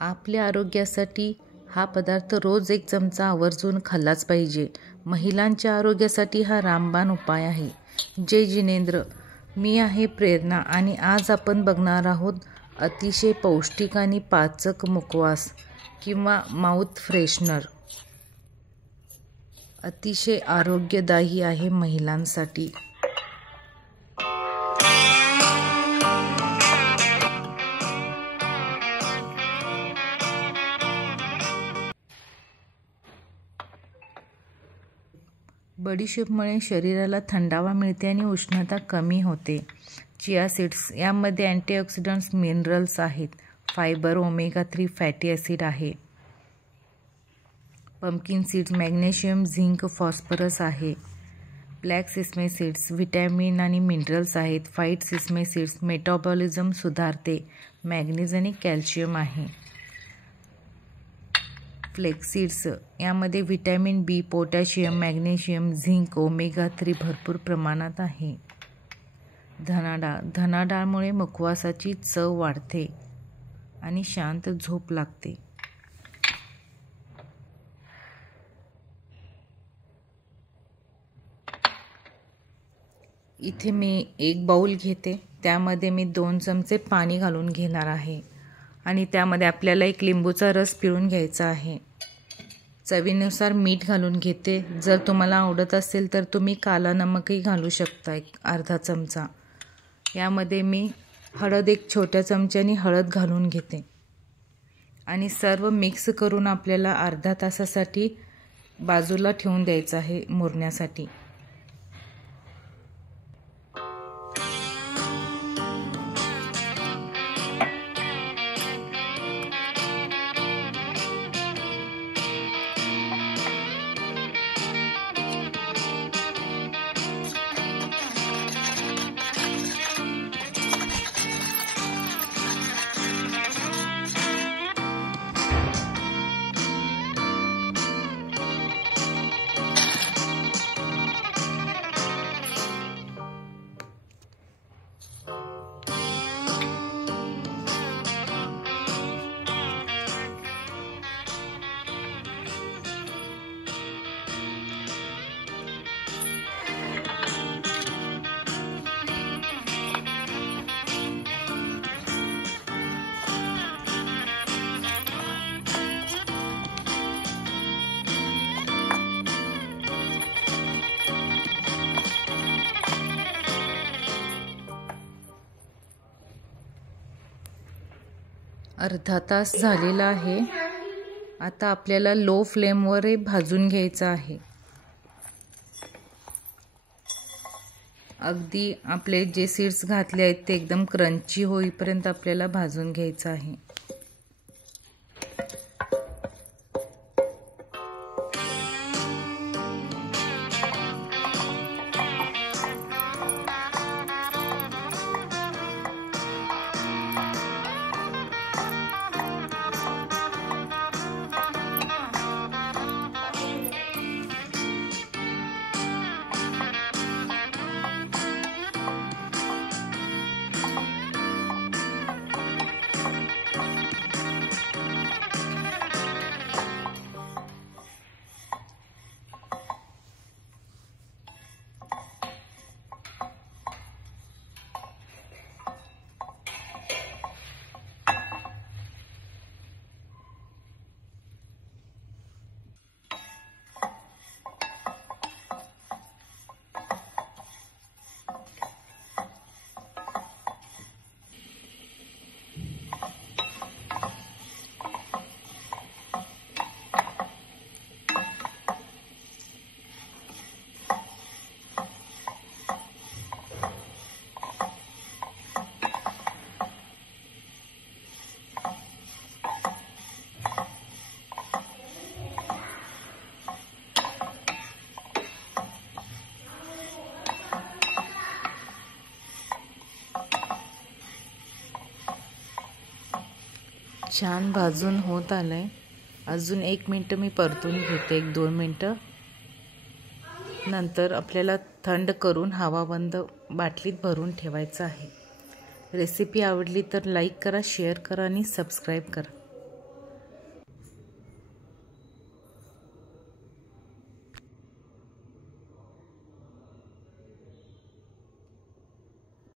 आपल्या आरोग्यासाठी हा पदार्थ रोज एक चमचा आवर्जून खाल्लाच पाहिजे। महिलांच्या आरोग्यासाठी हा रामबाण उपाय आहे। जय जिनेंद्र, मी आहे प्रेरणा आणि आज आपण बघणार आहोत अतिशय पौष्टिक आणि पाचक मुखवास किंवा माउथ फ्रेशनर। अतिशय आरोग्यदायी आहे महिलांसाठी। बडीशेपमुळे शरीराला थंडावा मिळते आणि उष्णता कमी होते। चिया सीड्स यामध्ये अँटीऑक्सिडंट्स, मिनरल्स आहेत, फायबर, ओमेगा 3 फॅटी ॲसिड आहे। Pumpkin seeds magnesium, zinc, phosphorus आहे। ब्लॅक सिसमे सीड्स व्हिटॅमिन आणि मिनरल्स आहेत। व्हाईट सिसमे सीड्स मेटाबॉलिझम सुधारते, मॅग्नीज आणि कॅल्शियम आहे। फ्लेक्स सीड्स यामध्ये व्हिटॅमिन बी, पोटॅशियम, मॅग्नेशियम, झिंक, ओमेगा 3 भरपूर प्रमाणात आहे। धना डाळमुळे मुखवासाची चव वाढते आणि शांत झोप लागते। इथे मी एक बाउल घेते, त्यामध्ये मी 2 चमचे पाणी घालून घेणार आहे आणि त्यामध्ये आपल्याला एक लिंबूचा रस पिळून घ्यायचा आहे। चवीनुसार मीठ घालून घेते। जर तुम्हाला आवडत असेल तर तुम्ही काला नमकही घालू शकता, एक अर्धा चमचा। यामध्ये मी हळद एक छोट्या चमच्याने हळद घालून घेते आणि सर्व मिक्स करून आपल्याला अर्धा तासासाठी बाजूला ठेवून द्यायचं आहे मुरण्यासाठी। अर्धा तास झालेला आहे। आता आपल्याला लो फ्लेमवर हे भाजून घ्यायचं आहे। अगदी आपले जे सीड्स घातले आहेत ते एकदम क्रंची होईपर्यंत आपल्याला भाजून घ्यायचं आहे। छान भाजून होत आलंय। अजून 1 मिनिट मी परतून घेते, 1-2 मिनिटं। नंतर आपल्याला थंड करून हवाबंद बाटलीत भरून ठेवायचं आहे। रेसिपी आवडली तर लाईक करा, शेअर करा आणि सबस्क्राईब करा।